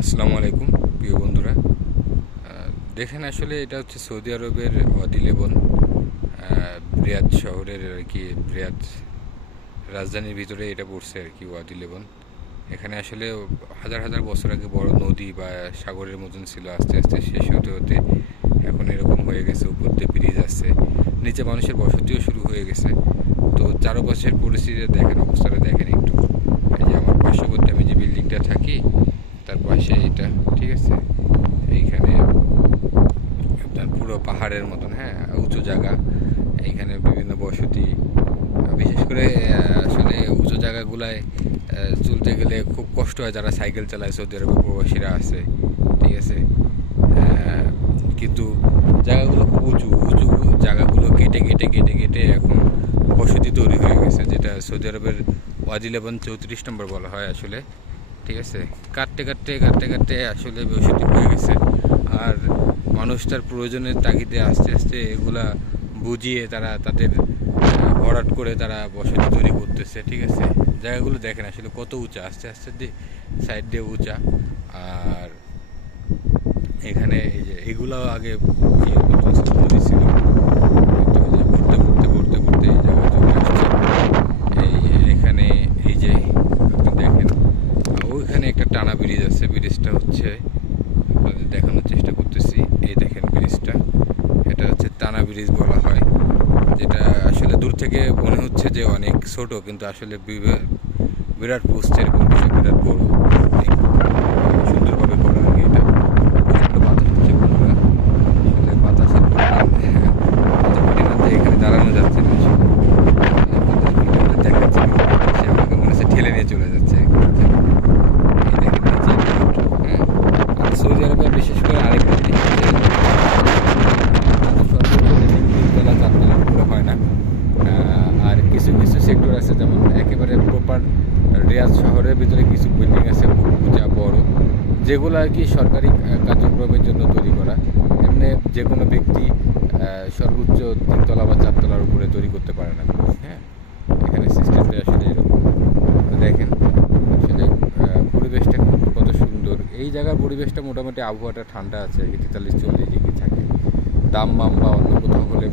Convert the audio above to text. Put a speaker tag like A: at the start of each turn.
A: আসসালামু আলাইকুম প্রিয় বন্ধুরা। দেখেন আসলে এটা হচ্ছে সৌদি আরবের ওয়াদি লেবন আহ, শহরের আর কি রিয়াদ রাজধানীর ভিতরে এটা পড়ছে আর কি ওয়াদি লেবন এখানে আসলে হাজার হাজার বছর আগে বড় নদী বা সাগরের মতন ছিল আস্তে আস্তে শেষ হতে হতে এখন এরকম হয়ে গেছে উপর দিয়ে ব্রিজ আসছে নিচে মানুষের বসতিও শুরু হয়ে গেছে। তো চারপাশের পরিস্থিতি দেখেন অবস্থাটা দেখেন একটু এই যে আমার পার্শ্ববর্তী আমি যে বিল্ডিংটা থাকি তার পাশে এটা ঠিক আছে এইখানে আপনার পুরো পাহাড়ের মতন হ্যাঁ উঁচু জায়গা। এইখানে বিভিন্ন বসতি। বিশেষ করে আসলে উঁচু জায়গাগুলায় চলতে গেলে খুব কষ্ট হয় যারা সাইকেল চালায়, সৌদি আরবের প্রবাসীরা আছে, ঠিক আছে? কিন্তু জায়গাগুলো খুব উঁচু উঁচু জায়গাগুলো কেটে কেটে কেটে কেটে এখন বসতি তৈরি হয়ে গেছে, যেটা সৌদি আরবের ওয়াজি লেবন চৌত্রিশ নম্বর বলা হয় আসলে, ঠিক আছে? কাটতে কাটতে কাটতে কাটতে আসলে বসতি হয়ে গেছে। আর মানুষ তার প্রয়োজনের তাগিদে আস্তে আস্তে এগুলা বুঝিয়ে তারা তাদের ভরাট করে তারা বসতি তৈরি করতেছে, ঠিক আছে? জায়গাগুলো দেখেন আসলে কত উঁচা, আস্তে আস্তে দিয়ে সাইড দিয়ে উঁচা। আর এখানে এই যে এগুলো আগে ঘুরতে এই এখানে, এই যে একটা টানা ব্রিজ আছে, ব্রিজটা হচ্ছে আপনাদের দেখানোর চেষ্টা করতেছি এই দেখেন ব্রিজটা এটা হচ্ছে ব্রিজ বলা হয়, যেটা আসলে দূর থেকে মনে হচ্ছে যে অনেক ছোট, কিন্তু আসলে বিরাট প্রস্থের এবং বিরাট বড় সুন্দরভাবে কি এটা। বাতাস হচ্ছে আসলে বাতাসের পরিমাণ এখানে দাঁড়ানো যাচ্ছে না সে মনে হচ্ছে ঠেলে নিয়ে চলে যাচ্ছে। হ্যাঁ। সৌদি আরবে বিশেষ করে আরেকটা জিনিস হচ্ছে তিনতলা চারতলা পুরো হয় না আহ, আর কিছু কিছু সেক্টর আছে যেমন প্রপার রিয়াজ শহরের ভিতরে কিছু বিল্ডিং আছে উঁচা বড়। যেগুলো আর কি সরকারি কার্যক্রমের জন্য তৈরি করা। এমনি যে কোনো ব্যক্তি সর্বোচ্চ তিনতলা বা চারতলার উপরে তৈরি করতে পারে না। হ্যাঁ? এখানে সিস্টেমটা আসলে এরকম। দেখেন, আসলে পরিবেশটা কত সুন্দর। এই জায়গার পরিবেশটা মোটামুটি আবহাওয়াটা ঠান্ডা আছে তেতাল্লিশ চল্লিশ ডিগ্রি থাকে। দাম বাম বা অন্য কোথাও হলে